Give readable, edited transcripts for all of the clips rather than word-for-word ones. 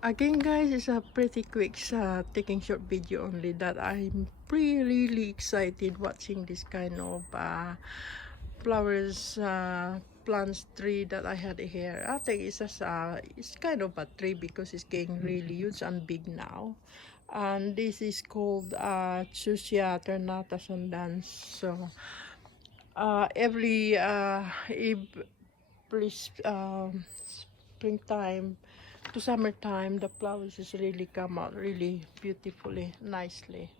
Again guys, it's a pretty quick taking short video only that I'm really excited watching this kind of flowers plants tree that I had here. I think it's just it's kind of a tree because it's getting really huge and big now. And this is called Chusia Ternata Sundance. So every springtime to summertime, the flowers is really come out really beautifully, nicely,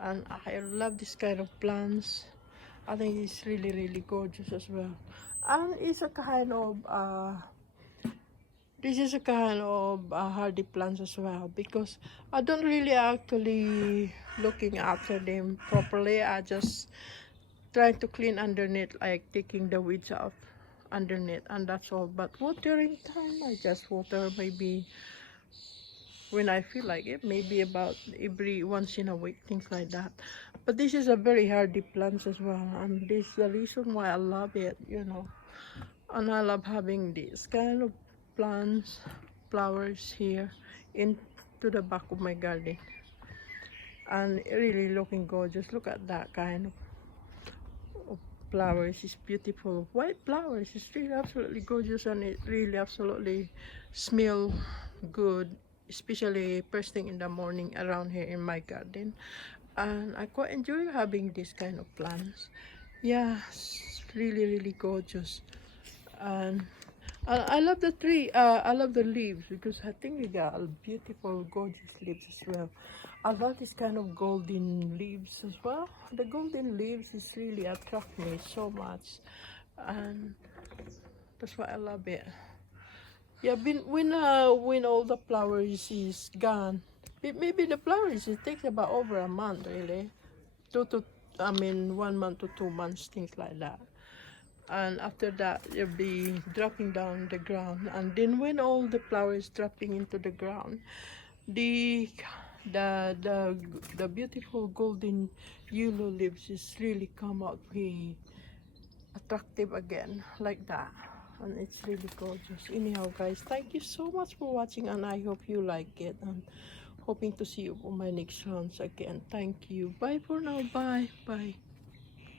and I love this kind of plants. I think it's really gorgeous as well, and it's a kind of this is a kind of hardy plants as well because I don't really actually looking after them properly. I just trying to clean underneath, like taking the weeds out underneath, and that's all. But watering time, I just water maybe when I feel like it, maybe about every once in a week, things like that. But this is a very hardy plant as well, and this is the reason why I love it, you know. And I love having this kind of plants, flowers here into the back of my garden, and really looking gorgeous. Look at that kind of flowers. It's beautiful white flowers. It's really absolutely gorgeous, and it really absolutely smell good, especially first thing in the morning around here in my garden. And I quite enjoy having this kind of plants. Yeah, it's really gorgeous. And I love the tree. I love the leaves because I think they got beautiful, gorgeous leaves as well. I love this kind of golden leaves as well. The golden leaves is really attract me so much, and that's why I love it. Yeah, when all the flowers is gone, maybe the flowers it takes about over a month really, two to I mean 1 month to 2 months, things like that. And after that you'll be dropping down the ground, and then when all the flowers dropping into the ground, the the beautiful golden yellow leaves is really come out really attractive again like that, and it's really gorgeous. Anyhow guys, thank you so much for watching, and I hope you like it, and hoping to see you on my next rounds again. Thank you. Bye for now. Bye.